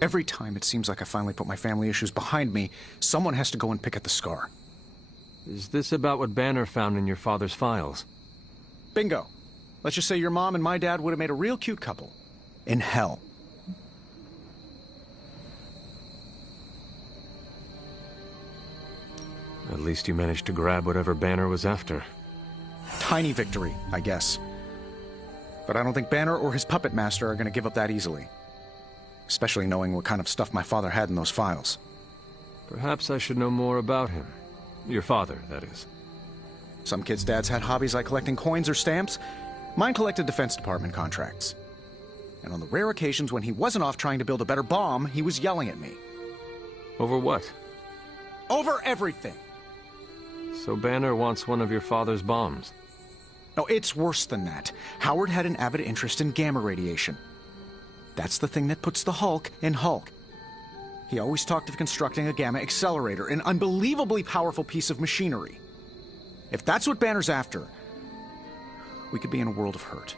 Every time it seems like I finally put my family issues behind me, someone has to go and pick at the scar. Is this about what Banner found in your father's files? Bingo. Let's just say your mom and my dad would have made a real cute couple. In hell. At least you managed to grab whatever Banner was after. Tiny victory, I guess. But I don't think Banner or his puppet master are going to give up that easily. Especially knowing what kind of stuff my father had in those files. Perhaps I should know more about him. Your father, that is. Some kids' dads had hobbies like collecting coins or stamps. Mine collected Defense Department contracts. And on the rare occasions when he wasn't off trying to build a better bomb, he was yelling at me. Over what? Over everything! So Banner wants one of your father's bombs. No, it's worse than that. Howard had an avid interest in gamma radiation. That's the thing that puts the Hulk in Hulk. He always talked of constructing a gamma accelerator, an unbelievably powerful piece of machinery. If that's what Banner's after, we could be in a world of hurt.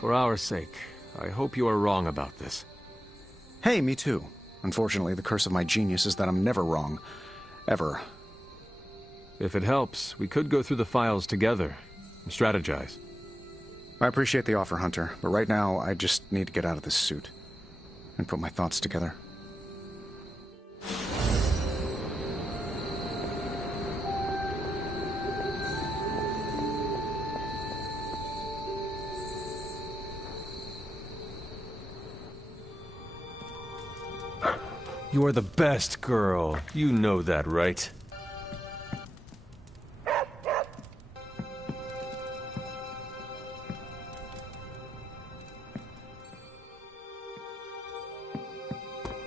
For our sake, I hope you are wrong about this. Hey, me too. Unfortunately, the curse of my genius is that I'm never wrong. Ever. If it helps, we could go through the files together and strategize. I appreciate the offer, Hunter, but right now I just need to get out of this suit and put my thoughts together. You are the best girl. You know that, right?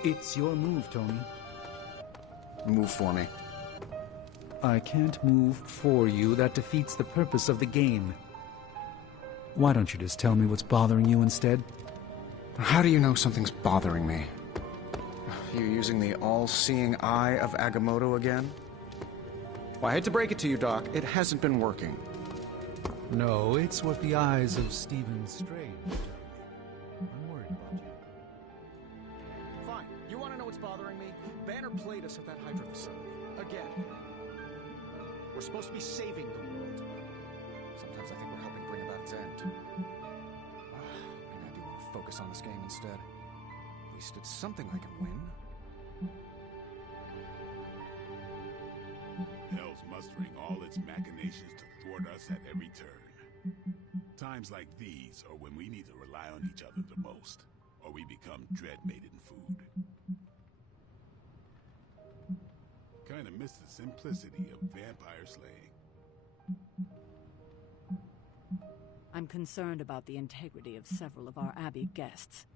It's your move, Tony. Move for me. I can't move for you. That defeats the purpose of the game. Why don't you just tell me what's bothering you instead? How do you know something's bothering me? You using the all-seeing eye of Agamotto again? Well, I hate to break it to you, Doc. It hasn't been working. No, it's what the eyes of Stephen Strange. I'm worried about you. Fine. You want to know what's bothering me? Banner played us at that Hydra facility. Again. We're supposed to be saving the world. Sometimes I think we're helping bring about its end. Maybe I do want to focus on this game instead. At least it's something I can win. Hell's mustering all its machinations to thwart us at every turn. Times like these are when we need to rely on each other the most, or we become dread-maiden food. Kinda miss the simplicity of vampire slaying. I'm concerned about the integrity of several of our Abbey guests.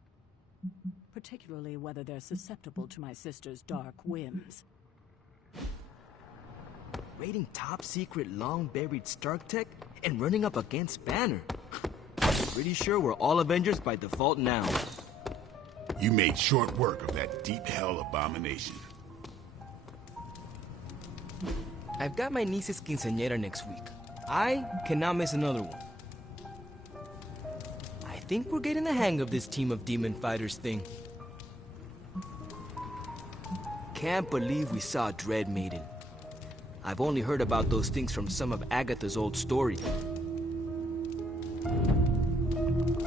Particularly whether they're susceptible to my sister's dark whims. Raiding top-secret, long-buried Stark tech and running up against Banner. Pretty sure we're all Avengers by default now. You made short work of that deep hell abomination. I've got my niece's quinceañera next week. I cannot miss another one. I think we're getting the hang of this team of demon fighters thing. Can't believe we saw Dread Maiden. I've only heard about those things from some of Agatha's old stories.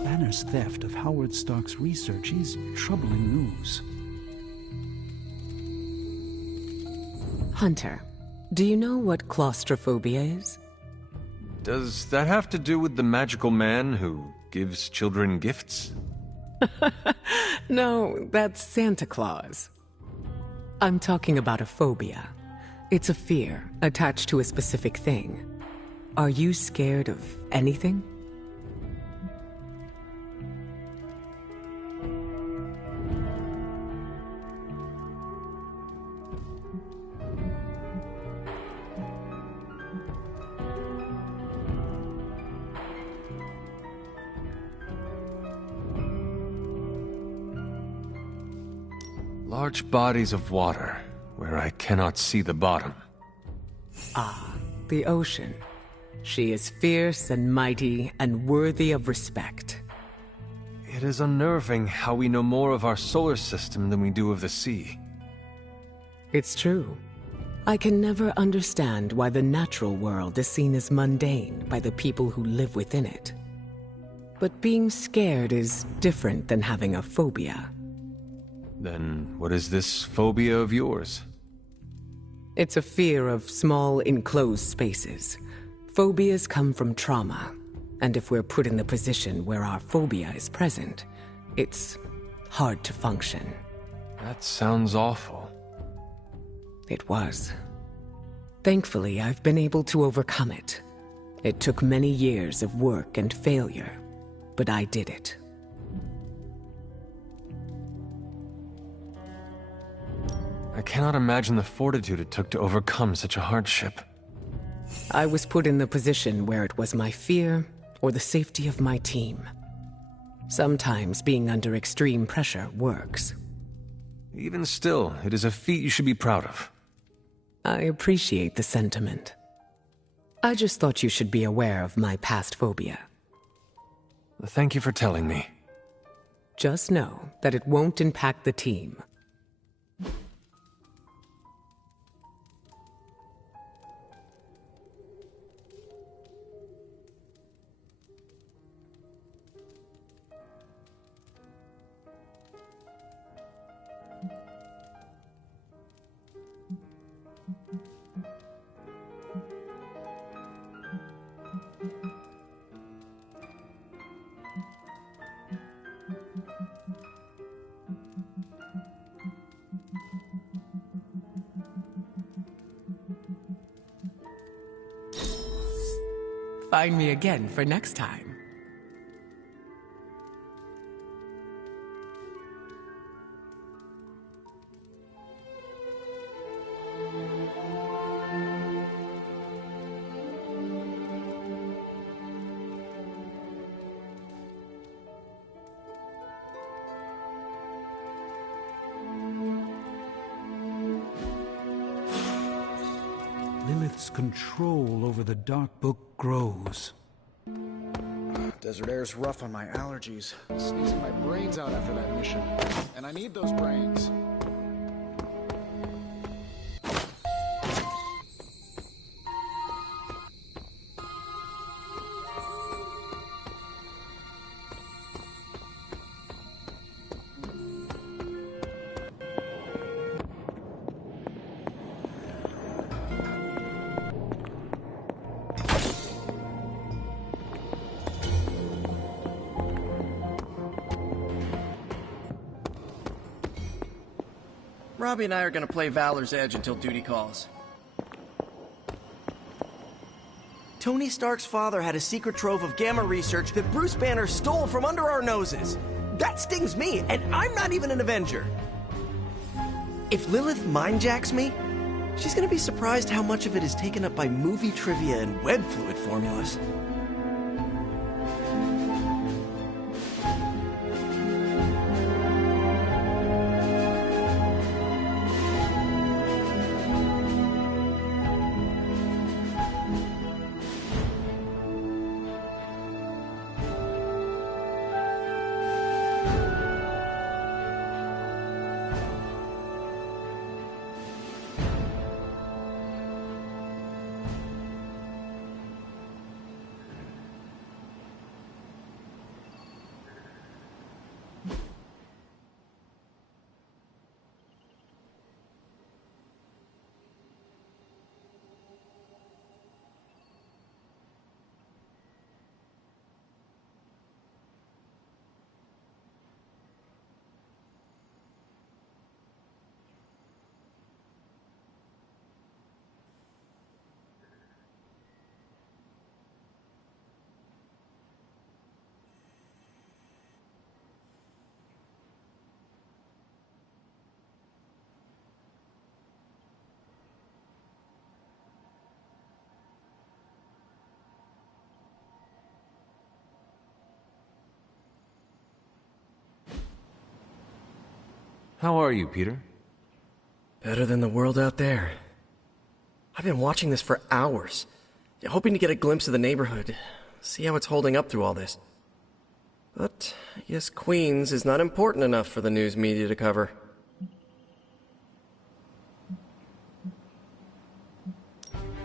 Banner's theft of Howard Stark's research is troubling news. Hunter, do you know what claustrophobia is? Does that have to do with the magical man who gives children gifts? No, that's Santa Claus. I'm talking about a phobia. It's a fear attached to a specific thing. Are you scared of anything? Large bodies of water, where I cannot see the bottom. Ah, the ocean. She is fierce and mighty and worthy of respect. It is unnerving how we know more of our solar system than we do of the sea. It's true. I can never understand why the natural world is seen as mundane by the people who live within it. But being scared is different than having a phobia. Then what is this phobia of yours? It's a fear of small, enclosed spaces. Phobias come from trauma, and if we're put in the position where our phobia is present, it's hard to function. That sounds awful. It was. Thankfully, I've been able to overcome it. It took many years of work and failure, but I did it. I cannot imagine the fortitude it took to overcome such a hardship. I was put in the position where it was my fear or the safety of my team. Sometimes being under extreme pressure works. Even still, it is a feat you should be proud of. I appreciate the sentiment. I just thought you should be aware of my past phobia. Thank you for telling me. Just know that it won't impact the team. Find me again for next time. Lilith's control over the Dark Book grows. Desert air's rough on my allergies. Sneezing my brains out after that mission. And I need those brains. Robbie and I are gonna play Valor's Edge until duty calls. Tony Stark's father had a secret trove of gamma research that Bruce Banner stole from under our noses. That stings me, and I'm not even an Avenger. If Lilith mindjacks me, she's gonna be surprised how much of it is taken up by movie trivia and web fluid formulas. How are you, Peter? Better than the world out there. I've been watching this for hours. hoping to get a glimpse of the neighborhood, see how it's holding up through all this. But I guess Queens is not important enough for the news media to cover.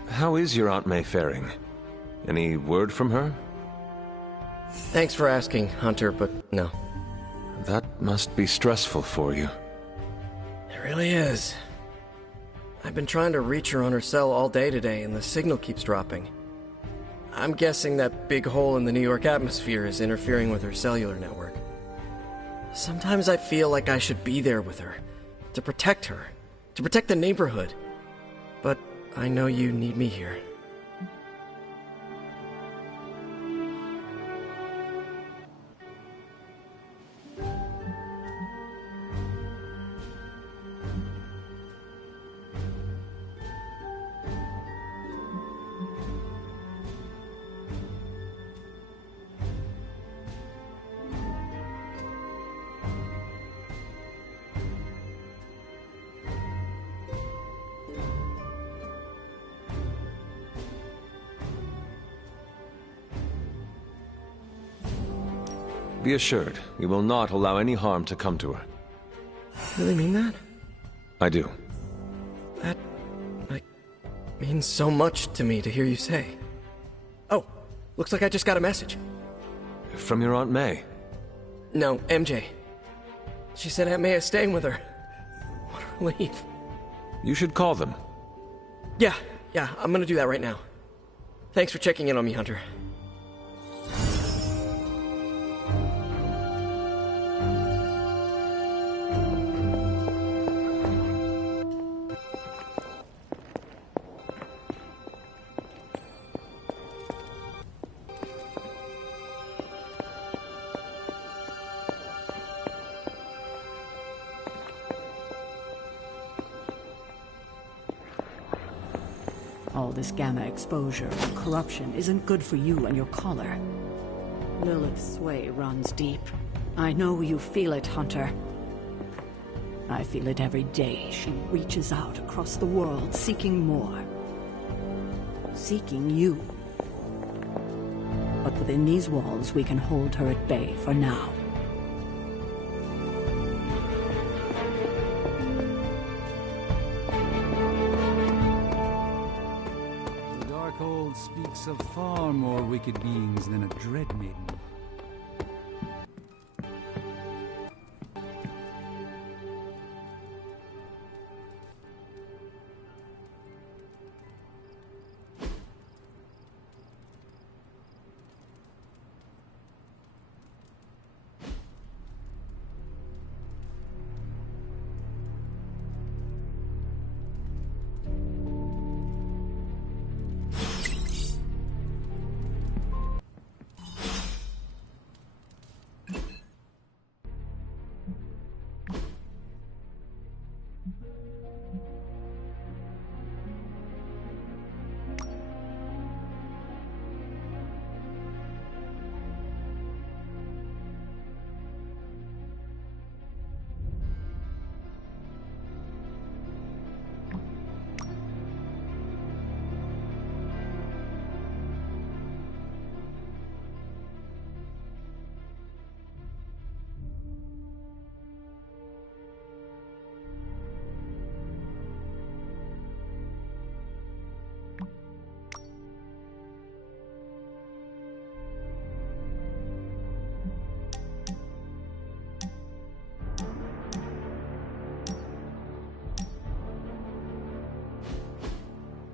How is your Aunt May faring? Any word from her? Thanks for asking, Hunter, but no. That must be stressful for you. It really is. I've been trying to reach her on her cell all day today, and the signal keeps dropping. I'm guessing that big hole in the New York atmosphere is interfering with her cellular network. Sometimes I feel like I should be there with her, to protect the neighborhood. But I know you need me here. Be assured, we will not allow any harm to come to her. Really mean that? I do. That, means so much to me to hear you say. Oh, looks like I just got a message. From your Aunt May? No, MJ. She said Aunt May is staying with her. What a relief. You should call them. Yeah, I'm gonna do that right now. Thanks for checking in on me, Hunter. All this gamma exposure and corruption isn't good for you and your caller. Lilith's sway runs deep. I know you feel it, Hunter. I feel it every day. She reaches out across the world, seeking more. Seeking you. But within these walls, we can hold her at bay for now. Speaks of far more wicked beings than a Dread Maiden.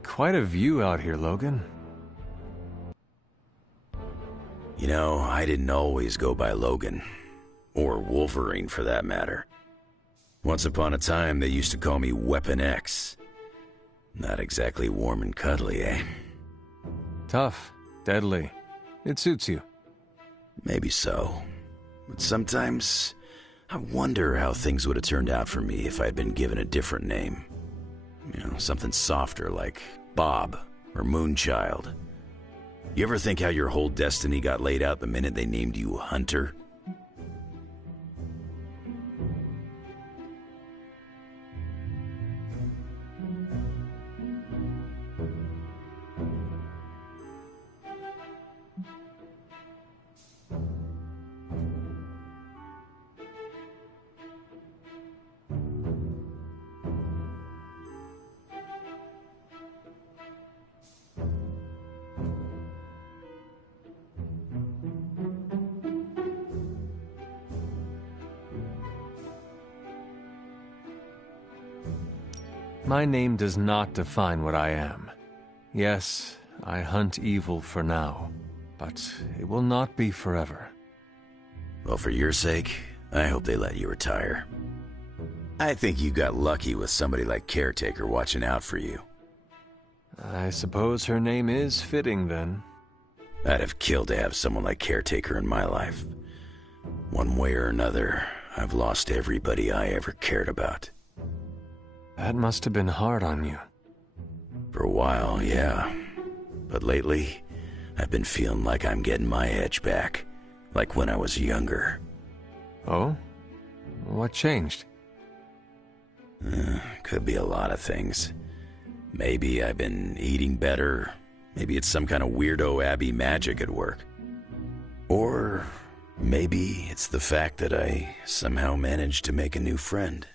Quite a view out here, Logan. You know, I didn't always go by Logan. Or Wolverine, for that matter. Once upon a time, they used to call me Weapon X. Not exactly warm and cuddly, eh? Tough. Deadly. It suits you. Maybe so. But sometimes, I wonder how things would have turned out for me if I'd been given a different name. You know, something softer like Bob or Moonchild. You ever think how your whole destiny got laid out the minute they named you Hunter? My name does not define what I am. Yes, I hunt evil for now, but it will not be forever. Well, for your sake, I hope they let you retire. I think you got lucky with somebody like Caretaker watching out for you. I suppose her name is fitting, then. I'd have killed to have someone like Caretaker in my life. One way or another, I've lost everybody I ever cared about. That must have been hard on you. For a while, yeah. But lately, I've been feeling like I'm getting my edge back. Like when I was younger. Oh? What changed? Could be a lot of things. Maybe I've been eating better. Maybe it's some kind of weirdo Abbey magic at work. Or maybe it's the fact that I somehow managed to make a new friend.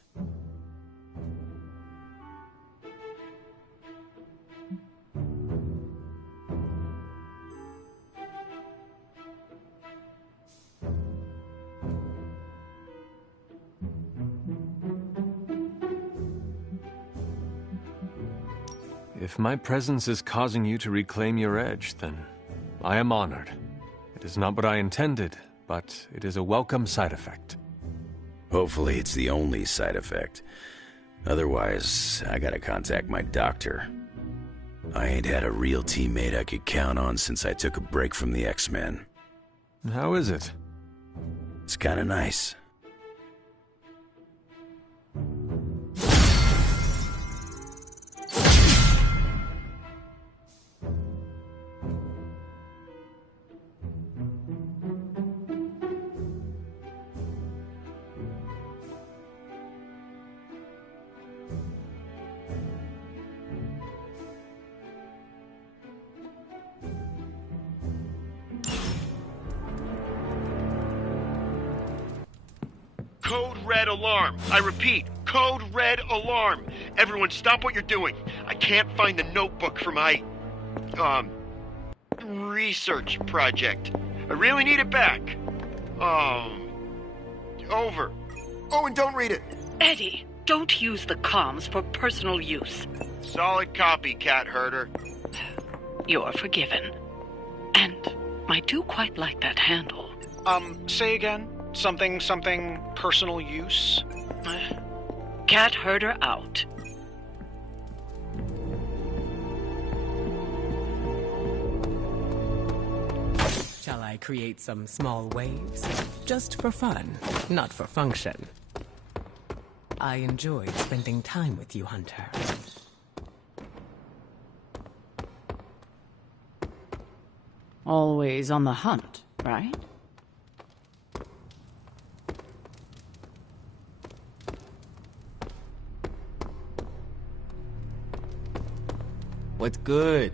If my presence is causing you to reclaim your edge, then I am honored. It is not what I intended, but it is a welcome side effect. Hopefully it's the only side effect. Otherwise, I gotta contact my doctor. I ain't had a real teammate I could count on since I took a break from the X-Men. How is it? It's kinda nice. Code Red Alarm. I repeat, Code Red Alarm. Everyone stop what you're doing. I can't find the notebook for my, research project. I really need it back. Over. Oh, and don't read it. Eddie, don't use the comms for personal use. Solid copy, cat herder. You're forgiven. And I do quite like that handle. Say again? Something, personal use? Cat herder out. Shall I create some small waves? Just for fun, not for function. I enjoyed spending time with you, Hunter. Always on the hunt, right? What's good?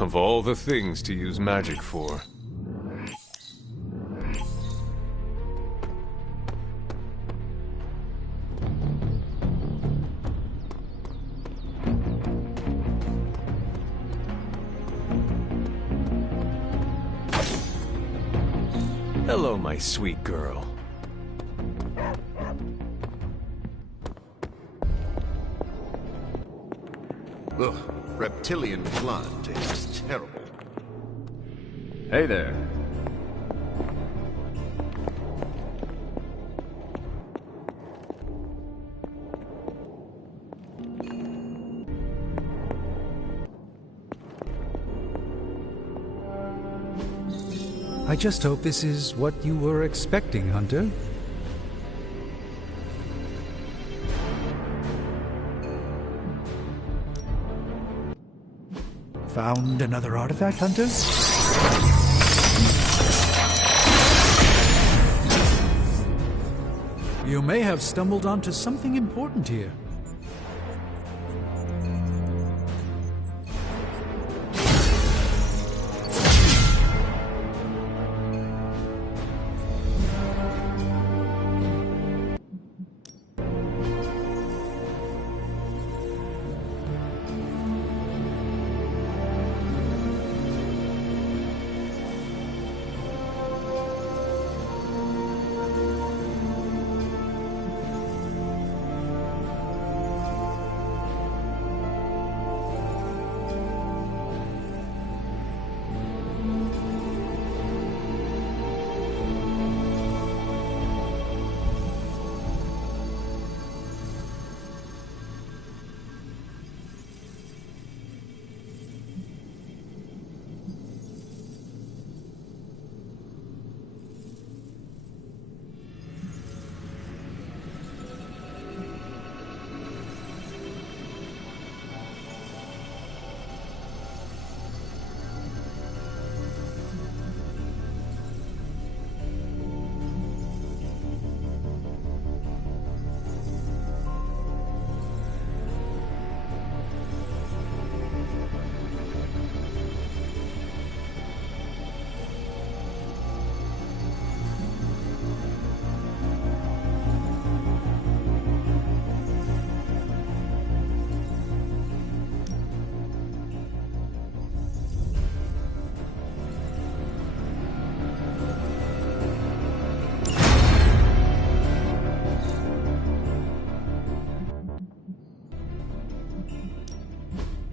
Of all the things to use magic for. Hello, my sweet girl. Ugh, reptilian blood tastes terrible. Hey there. I just hope this is what you were expecting, Hunter. Found another artifact, Hunter? You may have stumbled onto something important here.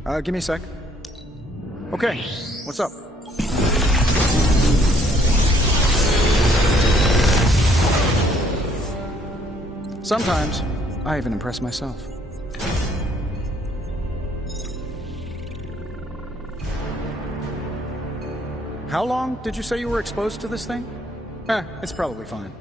Give me a sec. Okay, what's up? Sometimes, I even impress myself. How long did you say you were exposed to this thing? It's probably fine.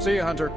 See you, Hunter.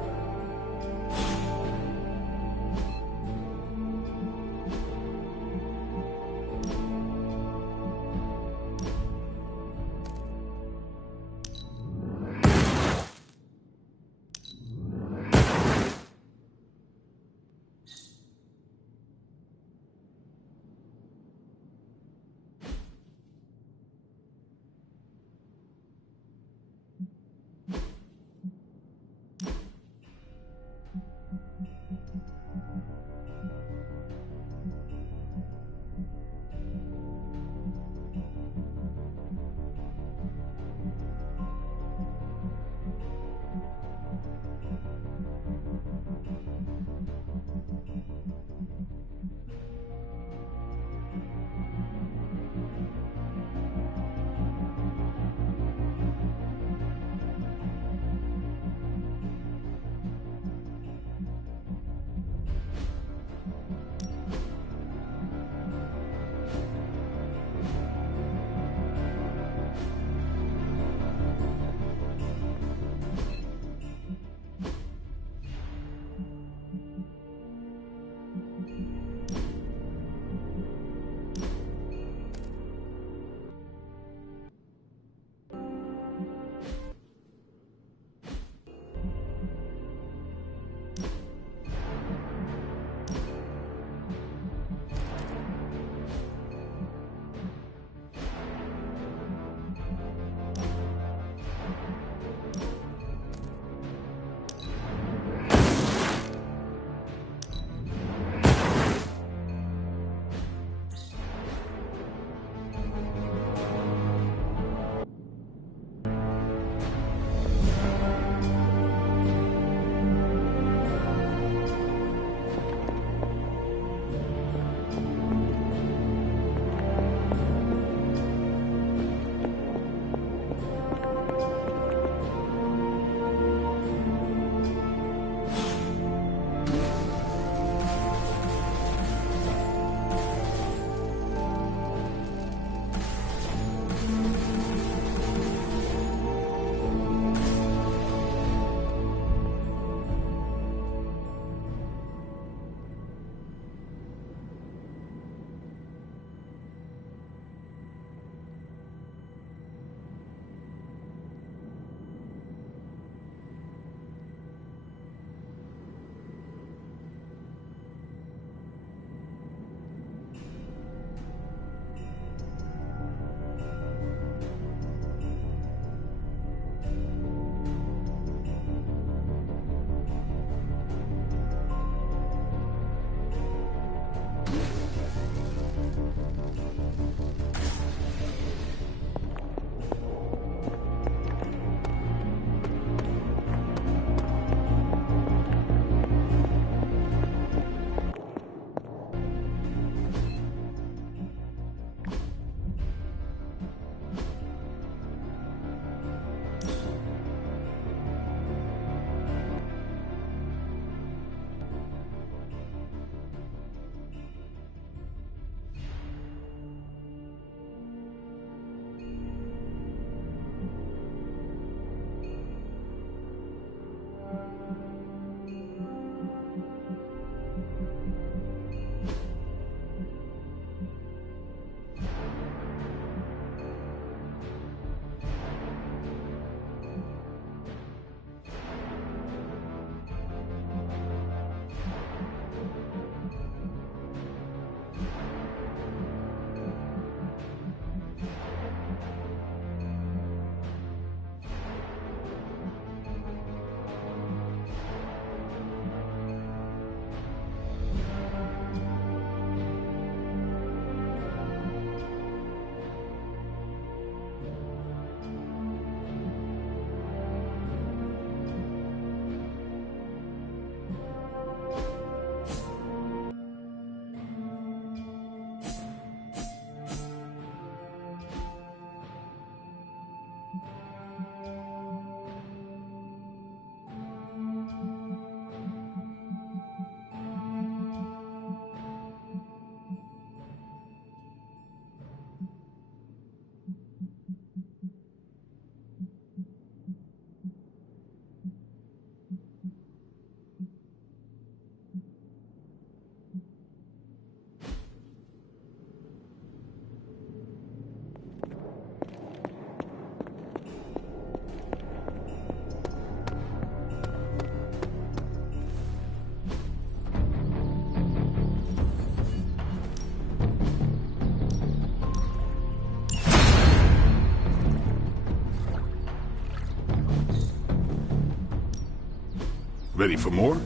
Ready for more?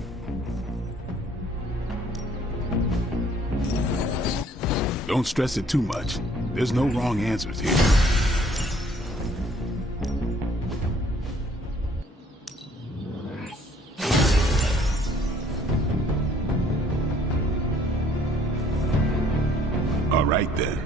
Don't stress it too much. There's no wrong answers here. All right then.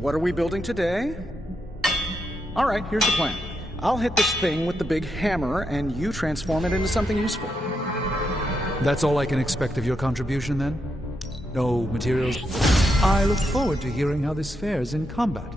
What are we building today? All right, here's the plan. I'll hit this thing with the big hammer, and you transform it into something useful. That's all I can expect of your contribution, then? No materials? I look forward to hearing how this fares in combat.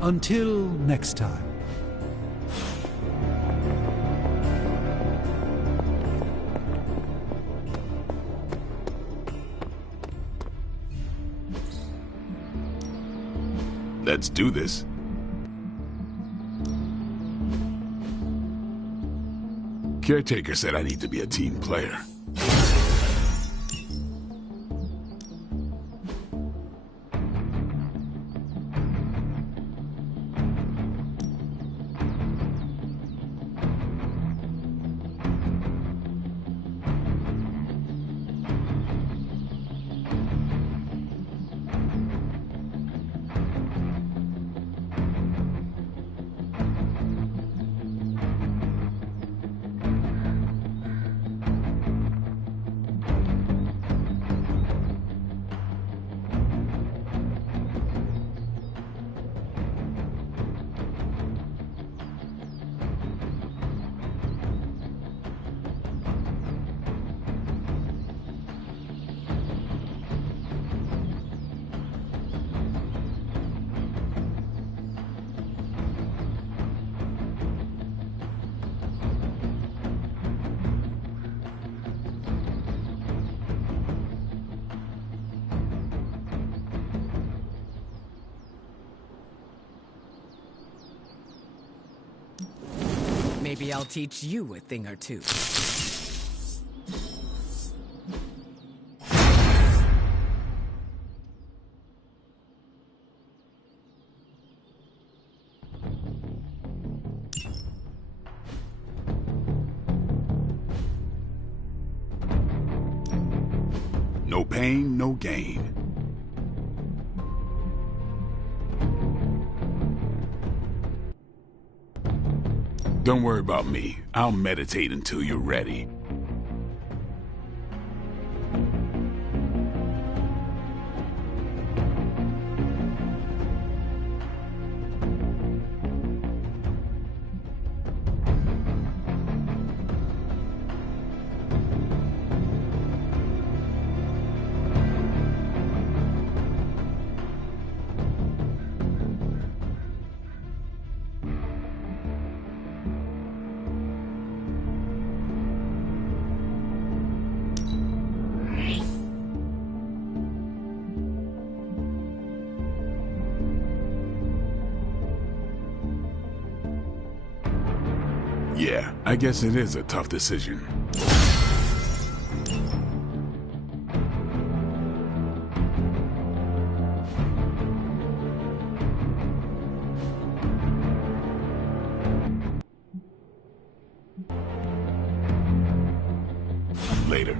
Until next time. Let's do this. Caretaker said I need to be a team player. Maybe I'll teach you a thing or two. No pain, no gain. Don't worry about me. I'll meditate until you're ready. I guess it is a tough decision. Later.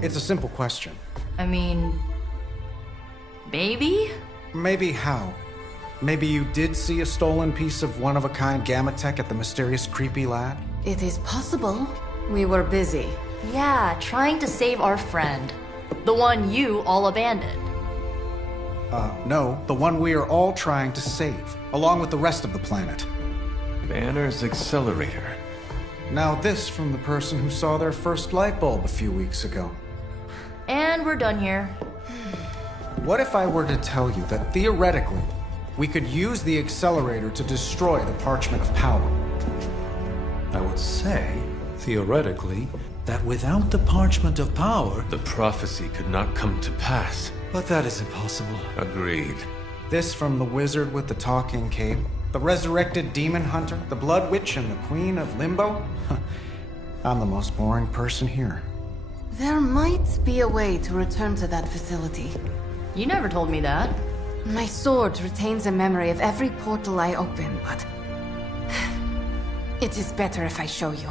It's a simple question. I mean... maybe? Maybe how? Maybe you did see a stolen piece of one-of-a-kind gamma tech at the mysterious creepy lab? It is possible. We were busy. Yeah, trying to save our friend. The one you all abandoned. No, the one we are all trying to save, along with the rest of the planet. Banner's accelerator. Now this from the person who saw their first light bulb a few weeks ago. And we're done here. What if I were to tell you that theoretically, we could use the accelerator to destroy the Parchment of Power? I would say, theoretically, that without the Parchment of Power... The prophecy could not come to pass. But that is impossible. Agreed. This from the wizard with the talking cape, the resurrected demon hunter, the blood witch, and the queen of limbo? I'm the most boring person here. There might be a way to return to that facility. You never told me that. My sword retains a memory of every portal I open, but... it is better if I show you.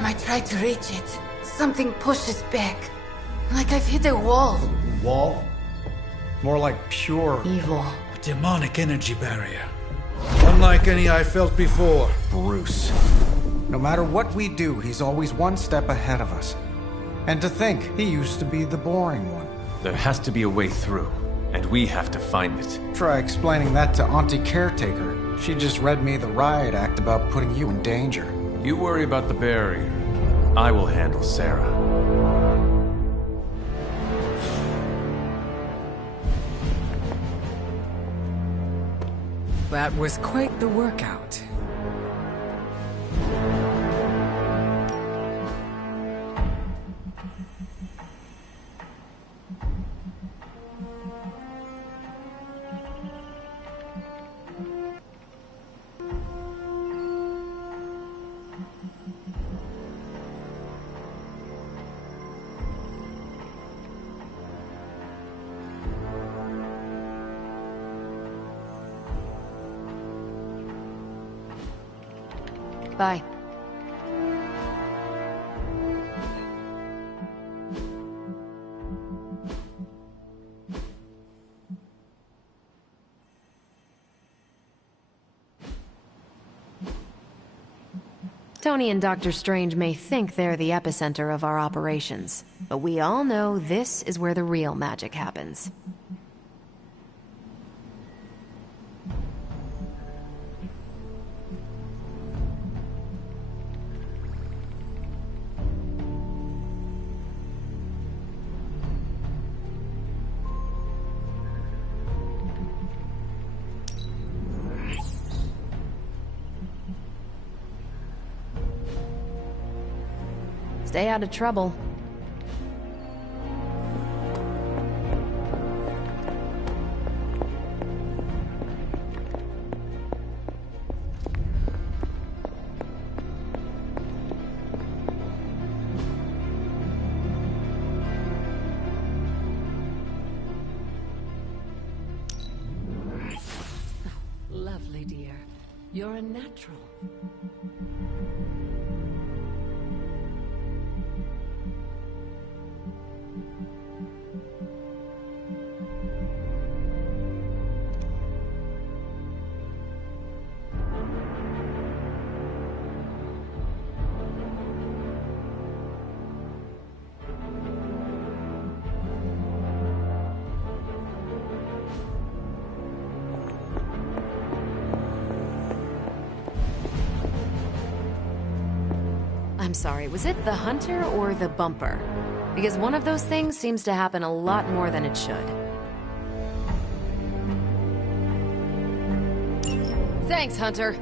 I try to reach it. Something pushes back. Like I've hit a wall. Wall? More like pure... evil. A demonic energy barrier. Unlike any I felt before. Bruce. No matter what we do, he's always one step ahead of us. And to think, he used to be the boring one. There has to be a way through, and we have to find it. Try explaining that to Auntie Caretaker. She just read me the riot act about putting you in danger. You worry about the barrier. I will handle Sarah. That was quite the workout. Bye. Tony and Dr. Strange may think they're the epicenter of our operations, but we all know this is where the real magic happens. Stay out of trouble. Lovely, dear. You're a natural. I'm sorry, was it the hunter or the bumper? Because one of those things seems to happen a lot more than it should. Thanks, Hunter.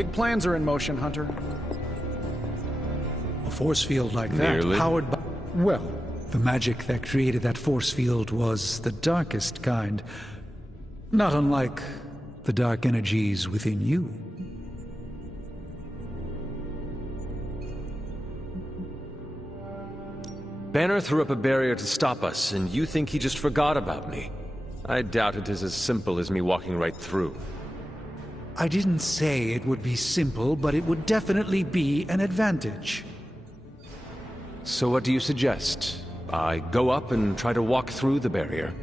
Big plans are in motion, Hunter. A force field like that, powered by... Well, the magic that created that force field was the darkest kind. Not unlike the dark energies within you. Banner threw up a barrier to stop us, and you think he just forgot about me? I doubt it is as simple as me walking right through. I didn't say it would be simple, but it would definitely be an advantage. So what do you suggest? I go up and try to walk through the barrier?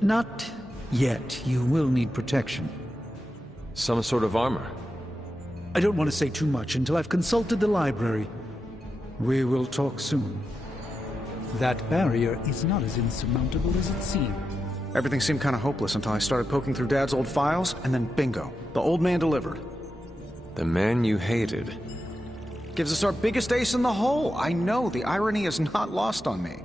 Not yet. You will need protection. Some sort of armor? I don't want to say too much until I've consulted the library. We will talk soon. That barrier is not as insurmountable as it seems. Everything seemed kind of hopeless until I started poking through Dad's old files, and then bingo. The old man delivered. The man you hated. Gives us our biggest ace in the hole. I know, the irony is not lost on me.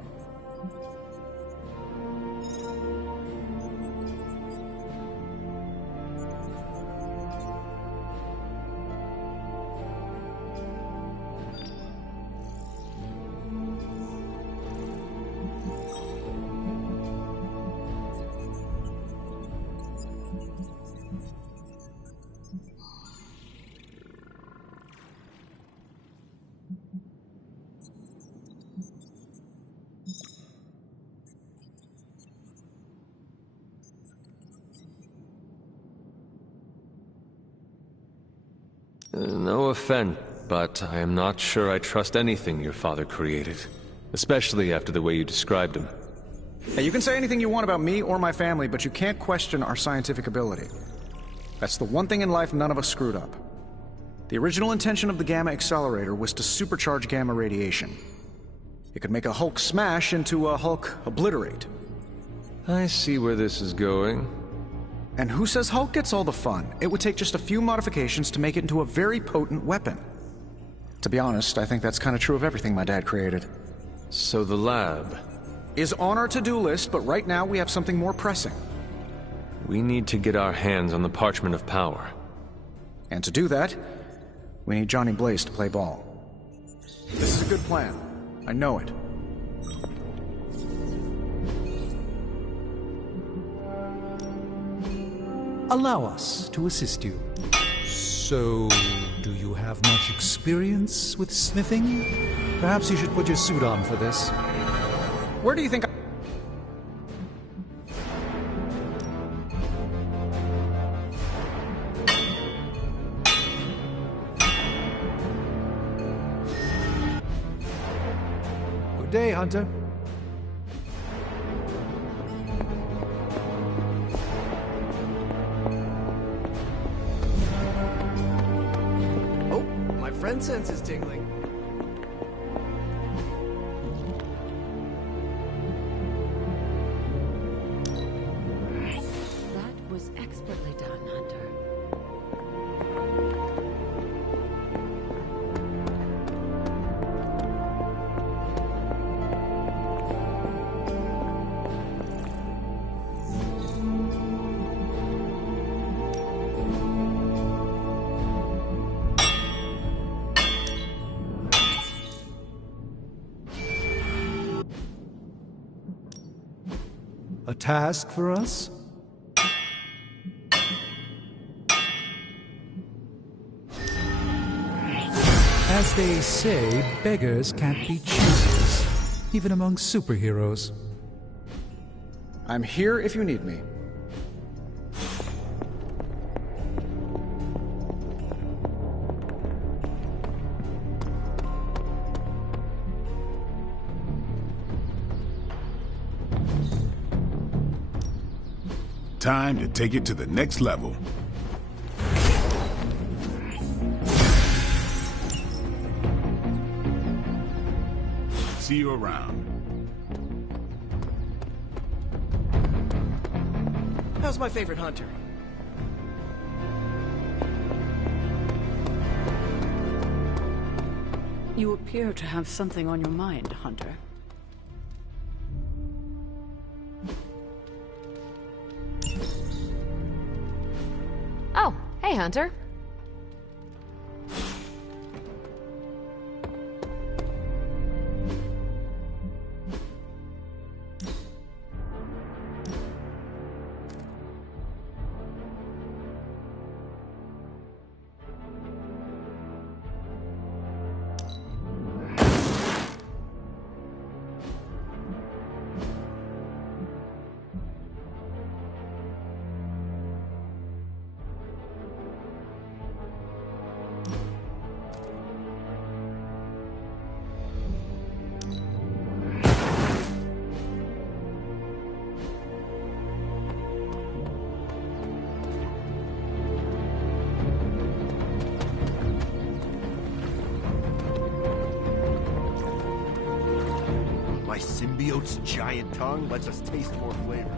No offense, but I am not sure I trust anything your father created. Especially after the way you described him. Hey, you can say anything you want about me or my family, but you can't question our scientific ability. That's the one thing in life none of us screwed up. The original intention of the Gamma Accelerator was to supercharge gamma radiation. It could make a Hulk smash into a Hulk obliterate. I see where this is going. And who says Hulk gets all the fun? It would take just a few modifications to make it into a very potent weapon. To be honest, I think that's kind of true of everything my dad created. So the lab is on our to-do list, but right now we have something more pressing. We need to get our hands on the Parchment of Power. And to do that, we need Johnny Blaze to play ball. This is a good plan. I know it. Allow us to assist you. So, do you have much experience with smithing? Perhaps you should put your suit on for this. Where do you think Good day, Hunter. Friend sense is tingling. That A task for us? As they say, beggars can't be choosers, even among superheroes. I'm here if you need me. Time to take it to the next level. See you around. How's my favorite hunter? You appear to have something on your mind, Hunter. Oh, hey, Hunter. My symbiote's giant tongue lets us taste more flavors.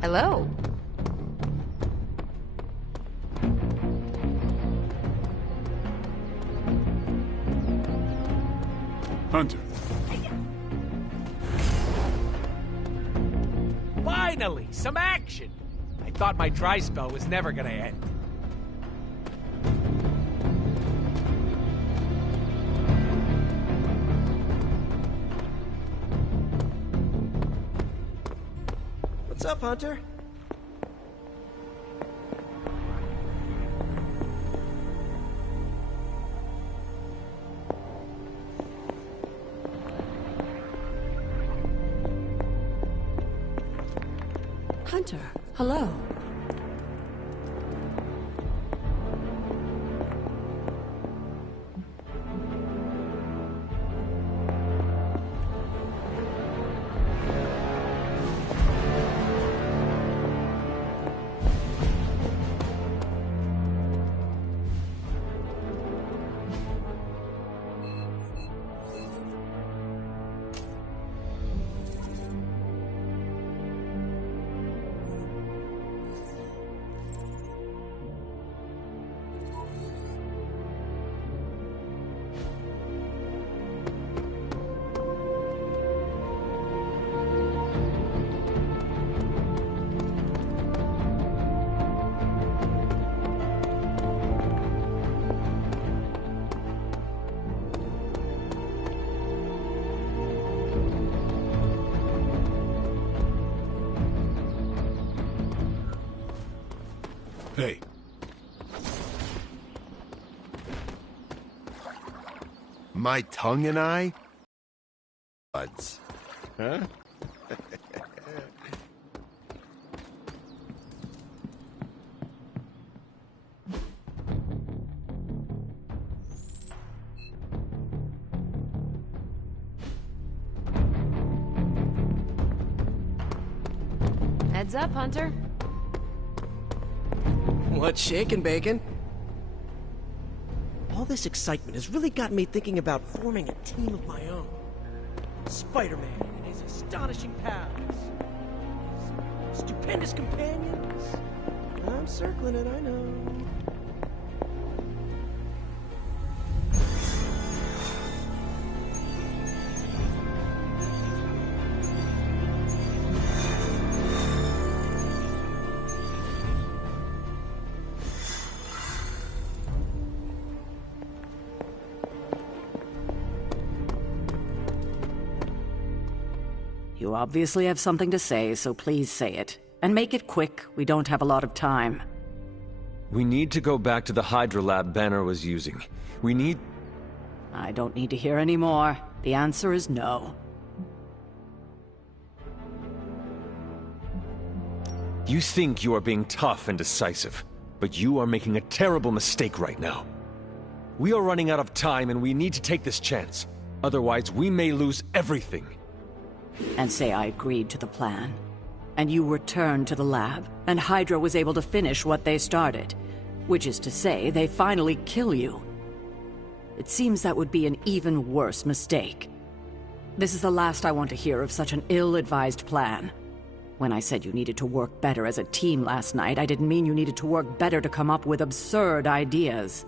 Hello. Hunter. Finally, some action! I thought my dry spell was never gonna end. What's up, Hunter? Hunter, hello. Hey. My tongue and I? Buds. Huh? Heads up, Hunter. What's shaking, Bacon? All this excitement has really got me thinking about forming a team of my own. Spider-Man and his astonishing powers. Stupendous companions. I'm circling it, I know. You obviously have something to say, so please say it. And make it quick. We don't have a lot of time. We need to go back to the Hydra lab Banner was using. We need... I don't need to hear any more. The answer is no. You think you are being tough and decisive, but you are making a terrible mistake right now. We are running out of time and we need to take this chance. Otherwise, we may lose everything. And say I agreed to the plan. And you returned to the lab, and Hydra was able to finish what they started. Which is to say, they finally kill you. It seems that would be an even worse mistake. This is the last I want to hear of such an ill-advised plan. When I said you needed to work better as a team last night, I didn't mean you needed to work better to come up with absurd ideas.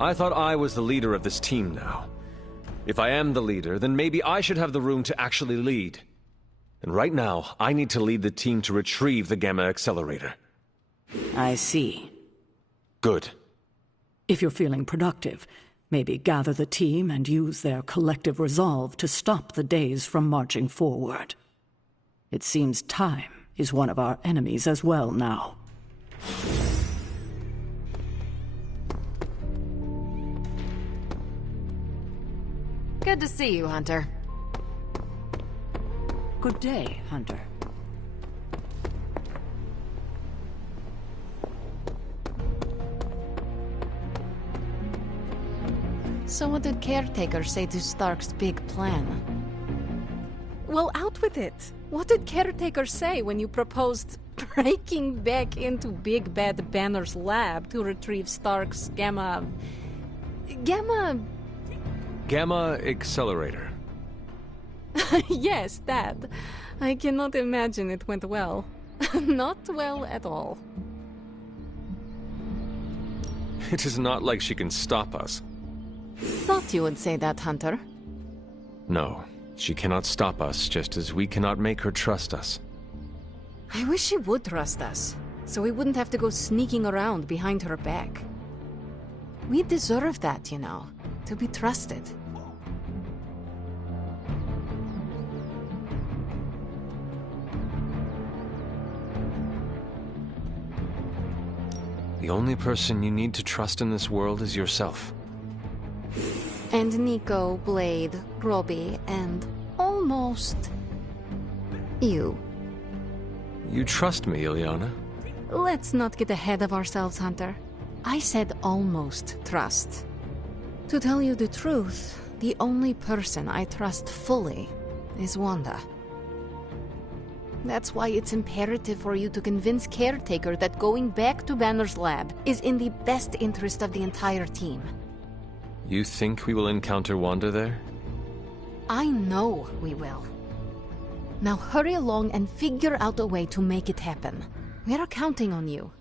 I thought I was the leader of this team now. If I am the leader, then maybe I should have the room to actually lead. And right now, I need to lead the team to retrieve the Gamma Accelerator. I see. Good. If you're feeling productive, maybe gather the team and use their collective resolve to stop the days from marching forward. It seems time is one of our enemies as well now. Good to see you, Hunter. Good day, Hunter. So what did Caretaker say to Stark's big plan? Well, out with it. What did Caretaker say when you proposed breaking back into Big Bad Banner's lab to retrieve Stark's Gamma Accelerator. Yes, that. I cannot imagine it went well. Not well at all. It is not like she can stop us. Thought you would say that, Hunter. No, she cannot stop us, just as we cannot make her trust us. I wish she would trust us, so we wouldn't have to go sneaking around behind her back. We deserve that, you know, to be trusted. The only person you need to trust in this world is yourself. And Nico, Blade, Robbie, and almost... you. You trust me, Illyana? Let's not get ahead of ourselves, Hunter. I said almost trust. To tell you the truth, the only person I trust fully is Wanda. That's why it's imperative for you to convince Caretaker that going back to Banner's lab is in the best interest of the entire team. You think we will encounter Wanda there? I know we will. Now hurry along and figure out a way to make it happen. We are counting on you.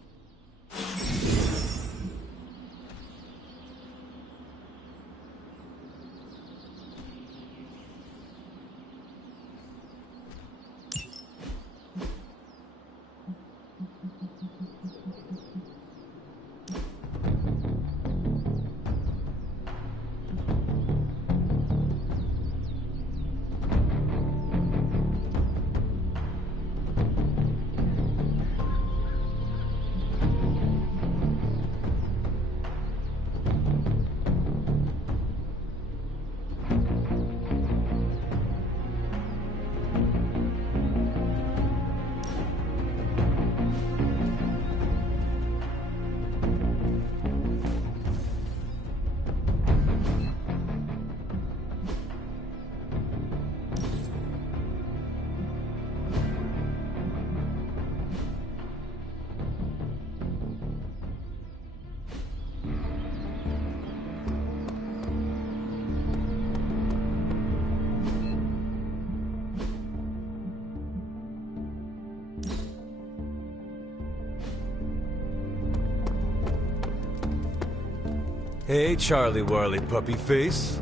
Hey, Charlie Warley puppy face.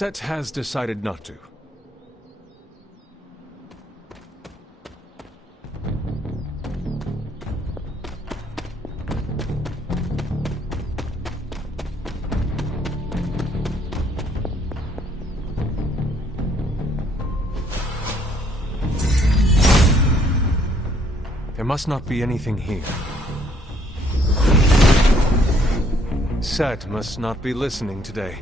Set has decided not to. There must not be anything here. Set must not be listening today.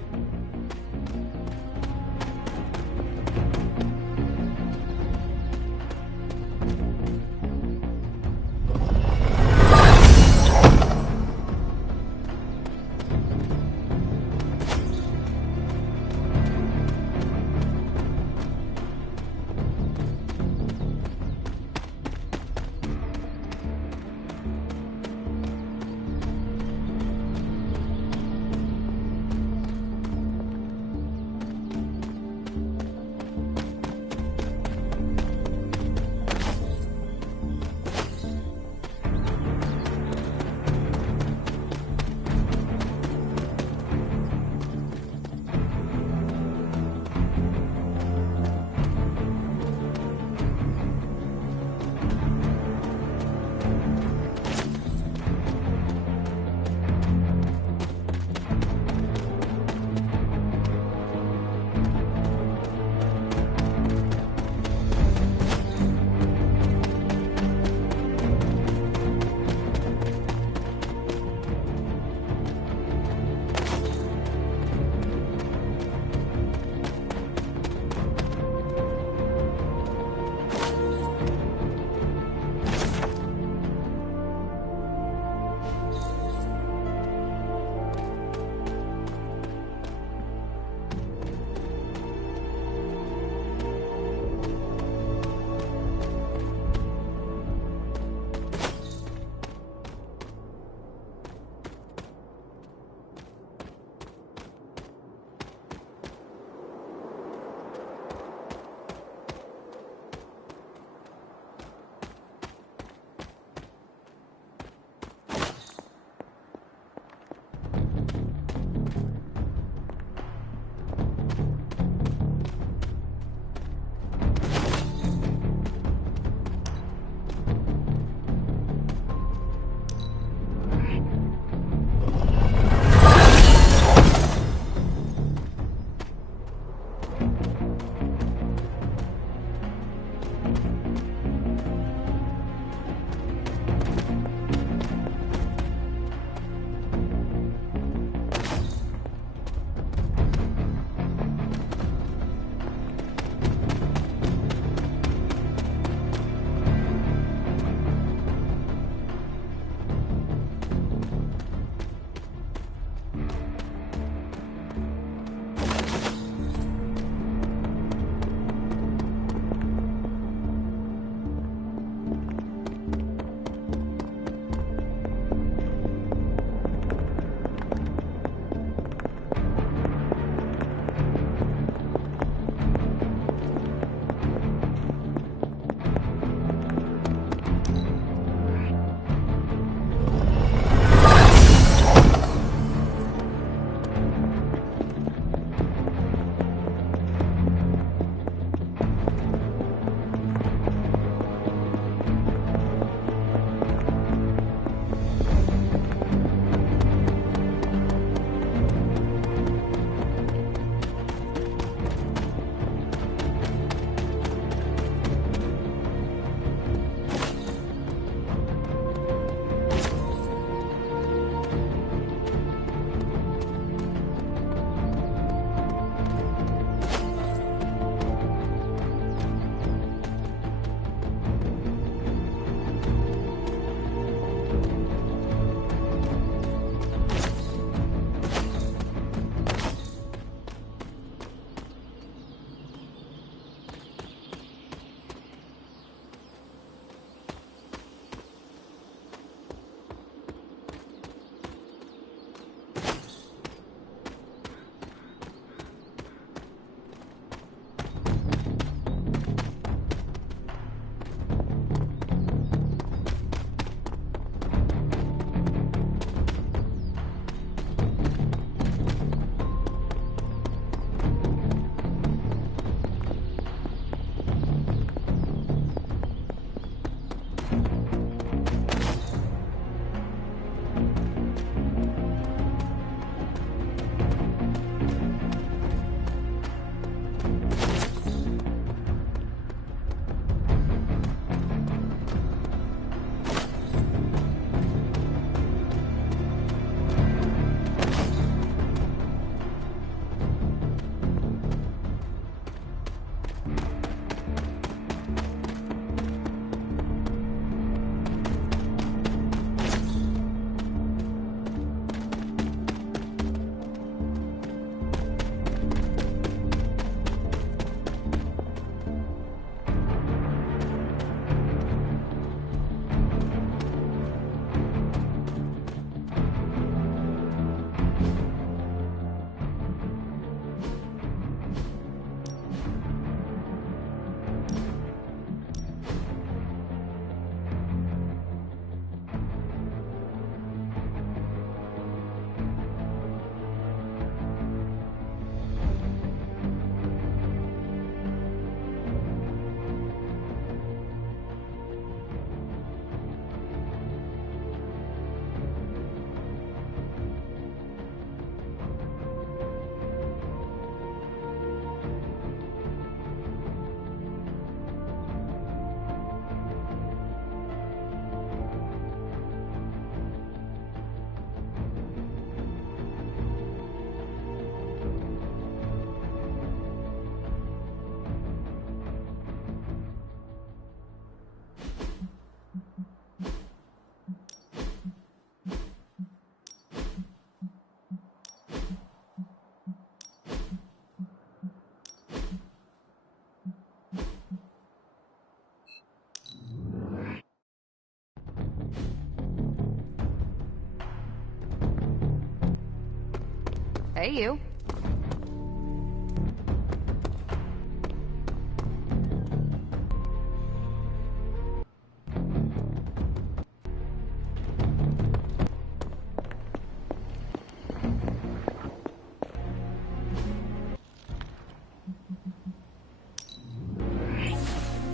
Hey, you.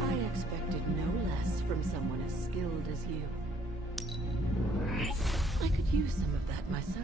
I expected no less from someone as skilled as you. I could use some of that myself.